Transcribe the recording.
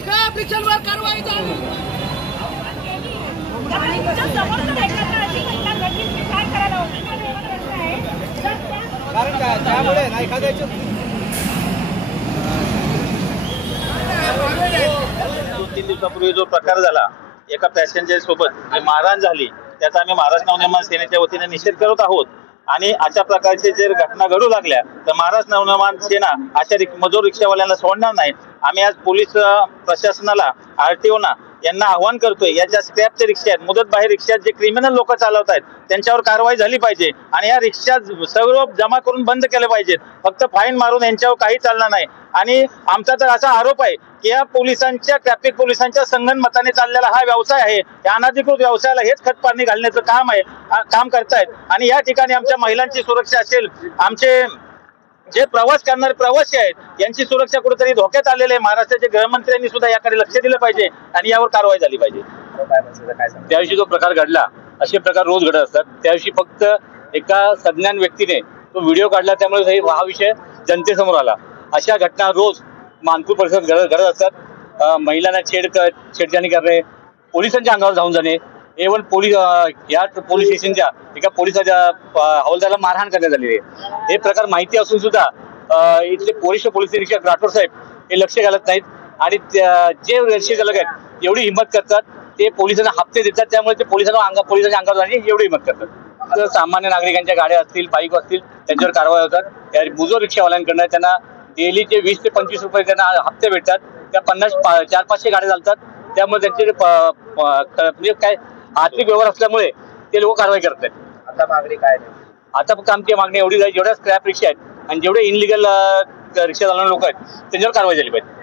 Scrap रिक्षांवर कारवाई झाली। कारण त्यामुळे एखाद्याच्या 2-3 दिवसापूर्वी जो प्रकार झाला, एका पॅसेंजर सोबत जे मारहाण झाली, त्याचा आम्ही महाराष्ट्र नवनिर्माण सेनेच्या वतीने निषेध करत आहोत। आणि अशा प्रकारचे जर घटना घडू लागल्या तर महाराष्ट्र नवनिर्माण सेना अशा मजूर रिक्षावाल्यांना सोडणार नाही। आम्ही आज पोलीस प्रशासनाला, आरटीओना यांना आव्हान करतोय, या ज्या स्क्रॅपच्या रिक्षा आहेत, मुदत बाहेर रिक्षा जे क्रिमिनल लोक चालवत आहेत त्यांच्यावर कारवाई झाली पाहिजे आणि या रिक्षा सर्व जमा करून बंद केल्या पाहिजेत। फक्त फाईन मारून यांच्यावर काही चालणार नाही। आणि आमचा तर असा आरोप आहे की या पोलिसांच्या, ट्रॅफिक पोलिसांच्या संगनमताने चाललेला हा व्यवसाय आहे। या अनधिकृत व्यवसायाला हेच खतपाणी घालण्याचं काम करतायत। आणि या ठिकाणी आमच्या महिलांची सुरक्षा असेल, आमचे जे प्रवास करणारे प्रवासी आहेत यांची सुरक्षा कुठेतरी धोक्यात आलेले आहे। महाराष्ट्राचे गृहमंत्र्यांनी सुद्धा याकडे लक्ष दिलं पाहिजे आणि यावर कारवाई झाली पाहिजे। त्याविषयी जो प्रकार घडला, असे प्रकार रोज घडत असतात। त्याविषयी फक्त एका सज्ञान व्यक्तीने तो व्हिडिओ काढला, त्यामुळे हा विषय जनतेसमोर आला। अशा घटना रोज मानपूर परिसरात घडत असतात। महिलांना छेडछाणी करणे, पोलिसांच्या अंगावर धावून जाणे, इव्हन या पोलीस स्टेशनच्या एका पोलिसाच्या हवालदाराला मारहाण करण्यात आलेली आहे। हे प्रकार माहिती असून सुद्धा इथले पोलीस निरीक्षक राठोड साहेब हे लक्ष घालत नाहीत आणि जे रिक्षा चालक आहेत एवढी हिंमत करतात, ते पोलिसांना हप्ते देतात, त्यामुळे ते पोलिसांच्या अंगावर जाणे एवढी हिंमत करतात। तर सामान्य नागरिकांच्या गाड्या असतील, बाईक असतील, त्यांच्यावर कारवाई होतात। या मुजोर रिक्षावाल्यांकडनं त्यांना डेलीचे 20 ते 25 रुपये त्यांना हप्ते भेटतात। त्या 400-500 गाड्या चालतात, त्यामुळे त्यांचे म्हणजे काय आर्थिक व्यवहार असल्यामुळे ते लोक कारवाई करत आहेत। आता मागणी काय नाही, आता फक्त आमची मागणी एवढी आहे, जेवढ्या स्क्रॅप रिक्षा आहेत आणि जेवढे इनलिगल रिक्षा चालवणारे लोक आहेत त्यांच्यावर कारवाई झाली पाहिजे।